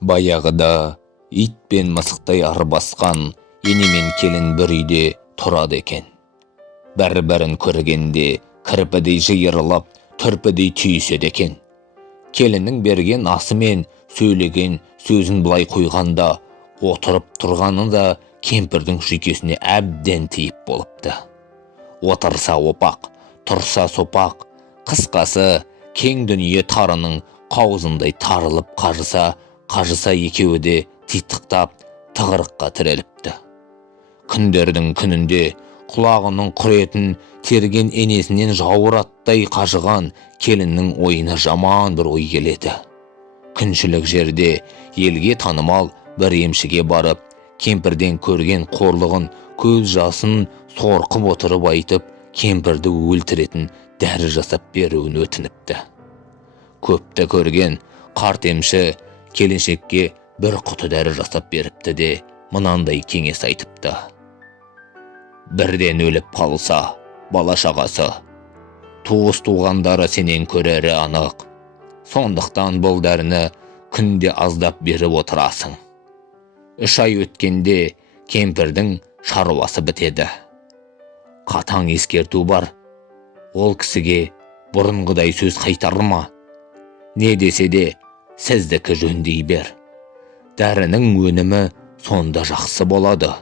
Баяғыда ит пен мысықтай арбасқан ене мен келін бір үйде тұрады екен. Бәрі-бәрін көргенде кірпідей жиырылып, түрпідей түйіседі екен. Келіннің берген асы мен сөйлеген сөзін былай қойғанда, отырып тұрғаны да кемпірдің жүйкесіне әбден тиіп болыпты. Отырса опақ, тұрса сопақ, қысқасы кең дүние тарының қаузындай тарылып қажыса екеуі де титықтап тығырыққа тіреліпті. Күндердің күнінде құлағының құретін терген енесінен жауыраттай қажыған келіннің ойына жаман бір ой келеді. Күншілік жерде елге танымал бір емшіге барып, кемпірден көрген қорлығын көз жасын сорқып отырып айтып, кемпірді өлтіретін дәрі жасап беруін өтініпті. Көпті көрген қарт емші келіншекке бір құты дәрі жасап беріпті де мынандай кеңес айтыпты. Бірден өліп қалса, бала шағасы, туыс туғандары сенен көрері анық. Сондықтан бұл дәріні күнде аздап беріп отырасың. 3 ай өткенде кемпірдің шаруасы бітеді. Қатаң ескерту бар. Ол кісіге бұрынғыдай сөз қайтарма. Не десе де сіздікі жөндей бер. Дәрінің өнімі сонда жақсы болады.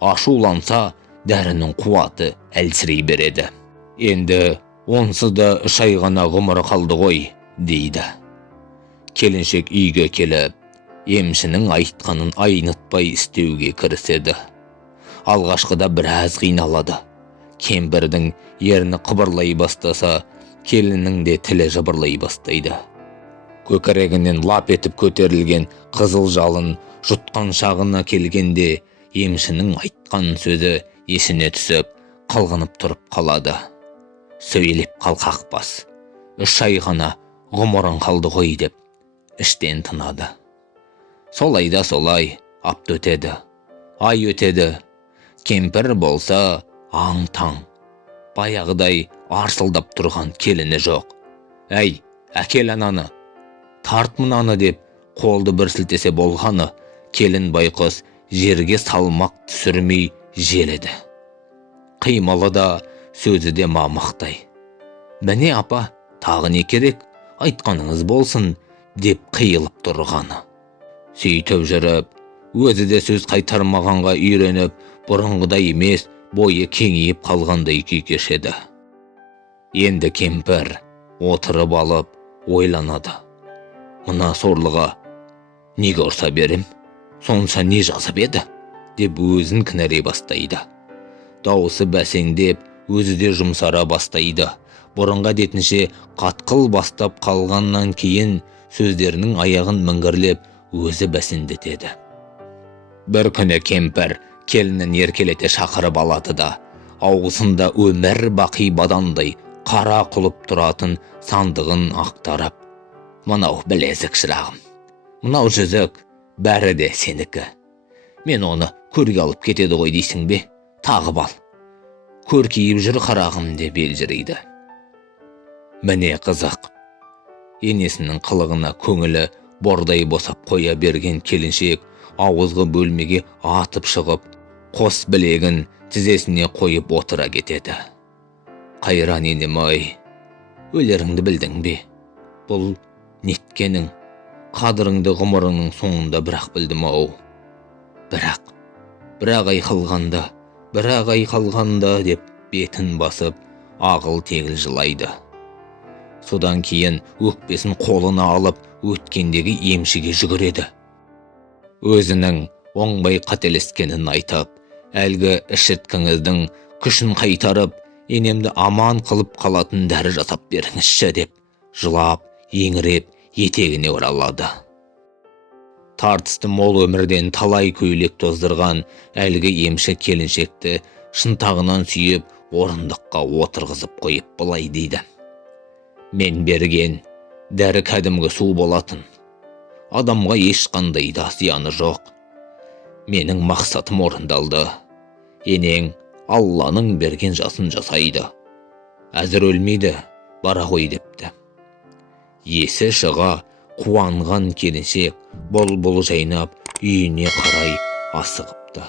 Ашуланса, дәрінің қуаты әлсірей береді. Енді онсыз да 3 ай ғана ғұмыры қалды ғой, дейді. Келіншек үйге келіп, емшінің айтқанын айнытпай істеуге кіріседі. Алғашқыда біраз қиналады. Кемпірдің ерні қыбырлай бастаса, келіннің де тілі жыбырлай бастайды. Көкірегінен лап етіп көтерілген қызыл жалын жұтқан шағына келгенде, емшінің айтқан сөзі есіне түсіп, қалғынып тұрып қалады. Сөйлеп қалқақпас. 3 ай ғана ғұмырың қалды ғой деп, іштен тынады. Солай да солай апта өтеді, ай өтеді. Кемпір болса аң-таң, баяғыдай арсылдап тұрған келіні жоқ. Әй, әкел ананы, тарт мынаны деп қолды бір сілтесе болғаны, келін байқұс жерге салмақ түсірмей желеді. Қимылы да, сөзі де мамықтай. Міне апа, тағы не керек, айтқаныңыз болсын деп қиылып тұрғаны. Сөйтіп жүріп, өзі де сөз қайтармағанға үйреніп, бұрынғыдай емес, бойы кеңейіп қалғандай күй кешеді. Енді кемпір отырып алып ойланады. Мына сорлыға неге ұрса берем? Сонша не жазып еді? Деп өзін кінәлай бастайды. Дауысы бәсеңдеп, өзі де жұмсара бастайды. Бұрынғы әдетінше қатқыл бастап қалғаннан кейін сөздерінің аяғын міңгірлеп, өзі бәсеңдетеді. Бір күні кемпір келінін еркелете шақырып алады да, аузында өмір бақи бадандай қара құлып тұратын сандығын ақтарып, мынау білезік шырағым, мынау жүзік, бәрі де сенікі. Мен оны көрге алып кетеді ғой дейсің бе? Тағып ал. Көркейіп жүр қарағым деп елжірейді. Міне қызық. Енесінің қылығына көңілі бордай босап қоя берген келіншек ауызғы бөлмеге атып шығып, қос білегін тізесіне қойып отыра кетеді. Қайран енем-ай, өлеріңді білдің бе? Бұл неткенің, қадіріңді ғұмырыңның соңында бірақ білдім-ау. Бірақ ай қалғанда деп бетін басып, ағыл тегіл жылайды. Содан кейін өкпесін қолына алып, өткендегі емшіге жүгіреді. Өзінің оңбай қателескенін айтып, әлгі ішіткіңіздің күшін қайтарып, енемді аман қылып қалатын дәрі жасап беріңізші деп, жылап, еңіреп, етегіне оралады. Тартысты мол өмірден талай көйлек тоздырған әлгі емші келіншекті шынтағынан сүйіп, орындыққа отырғызып қойып былай дейді. Мен берген дәрі кәдімгі су болатын. Адамға ешқандай да зияны жоқ. Менің мақсатым орындалды. Енең Алланың берген жасын жасайды. Әзір өлмейді, бара ғой депті. Есі шыға қуанған келіншек Бұл жайнап үйіне қарай асығыпты.